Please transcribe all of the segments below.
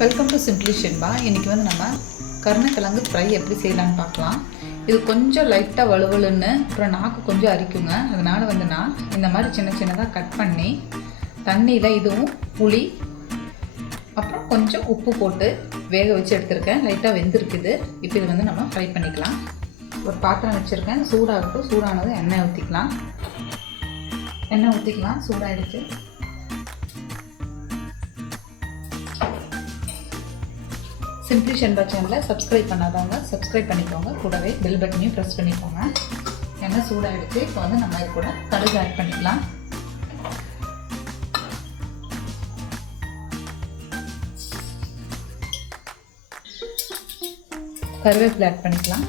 Welcome to simply Shenba. இன்றைக்கி வந்து நம்ம கருணைக்கிழங்கு ஃப்ரை எப்படி செய்யலான்னு பார்க்கலாம். இது கொஞ்சம் லைட்டாக வலுவலுன்னு அப்புறம் நாக்கு கொஞ்சம் அரிக்குங்க. அதனால் வந்து நான் இந்த மாதிரி சின்ன சின்னதாக கட் பண்ணி தண்ணியில் இதுவும் புளி அப்புறம் கொஞ்சம் உப்பு போட்டு வேக வச்சு எடுத்துருக்கேன். லைட்டாக வெந்திருக்குது. இப்போ இது வந்து நம்ம ஃப்ரை பண்ணிக்கலாம். ஒரு பாத்திரம் வச்சுருக்கேன், சூடாகட்டும். சூடானது எண்ணெய் ஊற்றிக்கலாம். சூடாகிடுச்சு. சிம்பிளி ஷென்பா சேனலை சப்ஸ்கிரைப் பண்ணாதவங்க சப்ஸ்கிரைப் பண்ணிக்கோங்க. கூடவே பெல் பட்டனையும் ப்ரெஸ் பண்ணிக்கோங்க. எண்ணெய் சூடாகிடுச்சு. இப்போ வந்து நம்ம இது கூட கடுகு ஆட் பண்ணிக்கலாம். கருவேப்பிலை ஆட் பண்ணிக்கலாம்.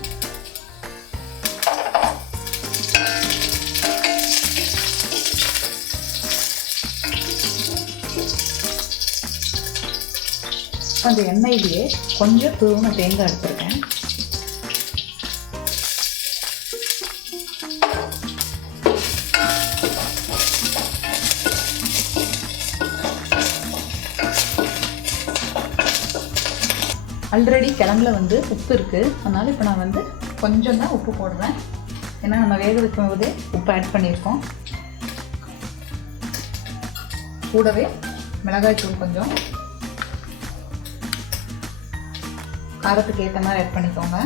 அந்த எண்ணெயிலேயே கொஞ்சம் துருவன தேங்காய் எடுத்துருக்கேன். ஆல்ரெடி கிழங்குல வந்து உப்பு இருக்குது. அதனால் இப்போ நான் வந்து கொஞ்சம் தான் உப்பு போடுறேன். ஏன்னா நம்ம வேக வைக்கும் போதே உப்பு ஆட் பண்ணியிருக்கோம். கூடவே மிளகாய் தூள் கொஞ்சம் காரத்துக்கு ஏற்ற மாதிரி ஆட் பண்ணிக்கோங்க.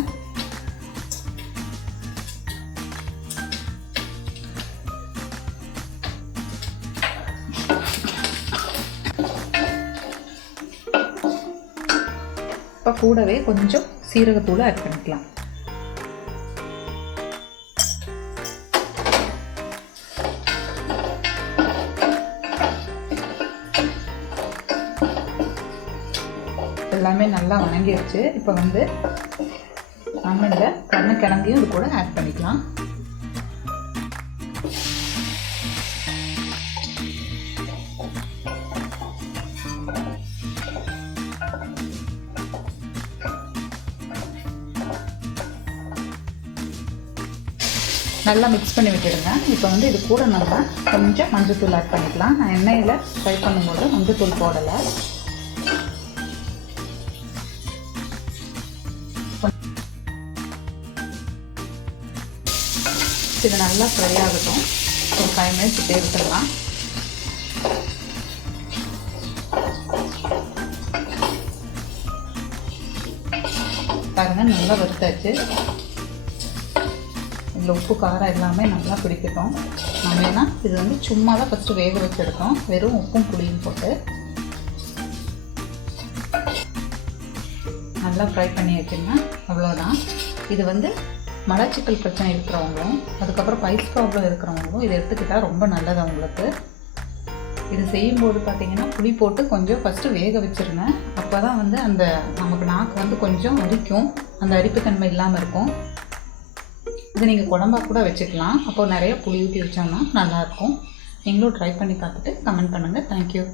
இப்போ கூடவே கொஞ்சம் சீரகத்தூள் ஆட் பண்ணிக்கலாம். எல்லாமே நல்லா வணங்கிடுச்சு. இப்போ வந்து நம்ம இந்த கருணைக்கிழங்கையும் இது கூட ஆட் பண்ணிக்கலாம். நல்லா மிக்ஸ் பண்ணி விட்டுடுங்க. இப்போ வந்து இது கூட நம்ம கொஞ்சம் மஞ்சள்தூள் ஆட் பண்ணிக்கலாம். நான் எண்ணெயில் ஃப்ரை பண்ணும்போது மஞ்சள்தூள் போடலை. இது நல்லா ஃப்ரை ஆகட்டும். ஒரு 5 மினிட்ஸ் இப்படியே விட்டுடலாம். பாருங்கள், நல்லா வறுத்தாச்சு. இதில் உப்பு காரம் எல்லாமே நல்லா பிடிக்கட்டும். நம்ம ஏன்னா இது வந்து சும்மா தான் ஃபஸ்ட்டு வேக வச்சு எடுத்தோம், வெறும் உப்பும் புளியும் போட்டு. நல்லா ஃப்ரை பண்ணி வச்சுருங்க. அவ்வளோதான். இது வந்து மலச்சிக்கல் பிரச்சனை இருக்கிறவங்களும் அதுக்கப்புறம் பைல்ஸ் ப்ராப்ளம் இருக்கிறவங்களும் இதை எடுத்துக்கிட்டால் ரொம்ப நல்லது அவங்களுக்கு. இது செய்யும்போது பார்த்திங்கன்னா புளி போட்டு கொஞ்சம் ஃபஸ்ட்டு வேக வச்சுருங்க. அப்போ தான் வந்து அந்த நமக்கு நாக்கு வந்து கொஞ்சம் அரிக்கும், அந்த அரிப்புத்தன்மை இல்லாமல் இருக்கும். இது நீங்கள் குழம்பா கூட வச்சுக்கலாம். அப்போது நிறைய புளி ஊற்றி வச்சோம்னா நல்லாயிருக்கும். நீங்களும் ட்ரை பண்ணி பார்த்துட்டு கமெண்ட் பண்ணுங்கள். தேங்க்யூ.